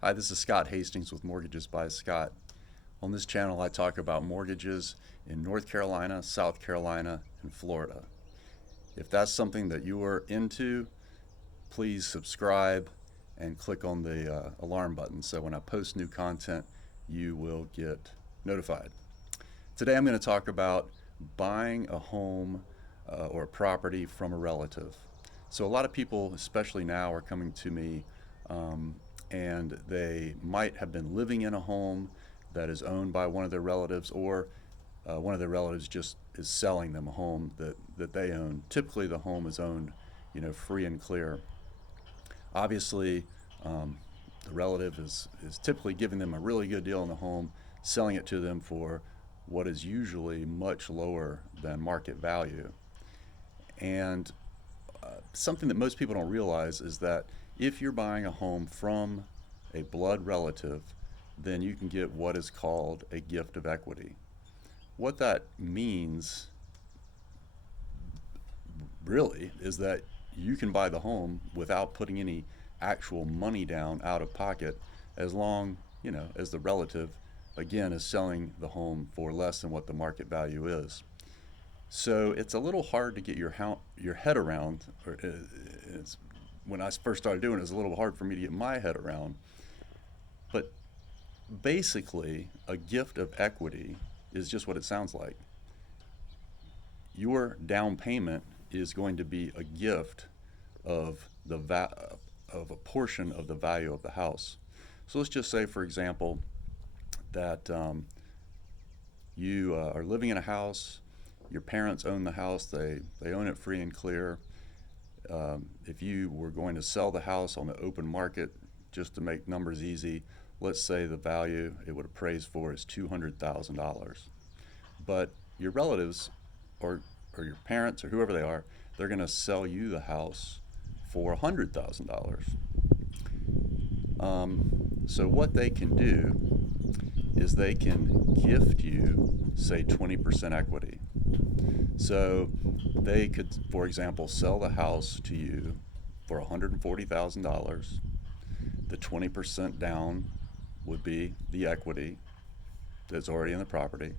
Hi, this is Scott Hastings with Mortgages by Scott. On this channel, I talk about mortgages in North Carolina, South Carolina, and Florida. If that's something that you are into, please subscribe and click on the alarm button so when I post new content, you will get notified. Today, I'm going to talk about buying a home or a property from a relative. So a lot of people, especially now, are coming to me and they might have been living in a home that is owned by one of their relatives, or one of their relatives just is selling them a home that they own. Typically the home is owned, free and clear. Obviously, the relative is typically giving them a really good deal on the home, selling it to them for what is usually much lower than market value. And something that most people don't realize is that if you're buying a home from a blood relative, then you can get what is called a gift of equity. What that means really is that you can buy the home without putting any actual money down out of pocket, as long as the relative again is selling the home for less than what the market value is. So it's a little hard to get your head around. When I first started doing it, it was a little hard for me to get my head around. But basically, a gift of equity is just what it sounds like. Your down payment is going to be a gift of of a portion of the value of the house. So let's just say, for example, that you are living in a house. Your parents own the house. They own it free and clear. If you were going to sell the house on the open market, just to make numbers easy, let's say the value it would appraise for is $200,000. But your relatives or your parents or whoever they are, they're going to sell you the house for $100,000. So what they can do is they can gift you, say, 20% equity. So they could, for example, sell the house to you for $140,000. The 20% down would be the equity that's already in the property.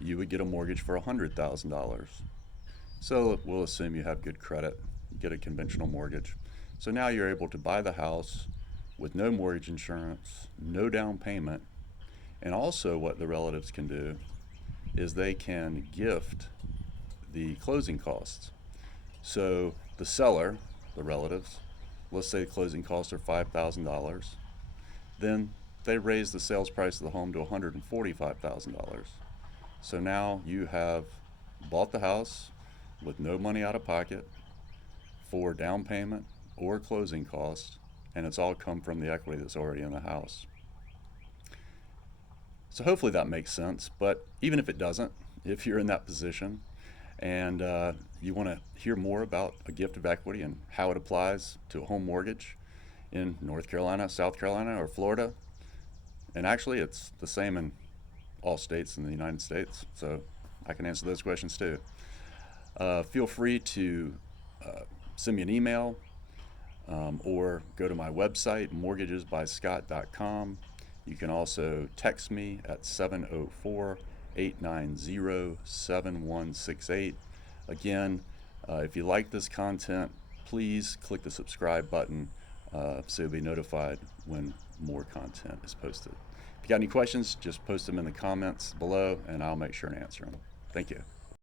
You would get a mortgage for $100,000. So we'll assume you have good credit, you get a conventional mortgage. So now you're able to buy the house with no mortgage insurance, no down payment, and also what the relatives can do is they can gift the closing costs. So the seller, the relatives, let's say the closing costs are $5,000, then they raise the sales price of the home to $145,000. So now you have bought the house with no money out of pocket for down payment or closing costs, and it's all come from the equity that's already in the house. So hopefully that makes sense, but even if it doesn't, if you're in that position and you want to hear more about a gift of equity and how it applies to a home mortgage in North Carolina, South Carolina, or Florida, and actually it's the same in all states in the United States, so I can answer those questions too. Feel free to send me an email or go to my website, mortgagesbyscott.com. You can also text me at 704-890-7168. Again, if you like this content, please click the subscribe button so you'll be notified when more content is posted. If you got any questions, just post them in the comments below and I'll make sure to answer them. Thank you.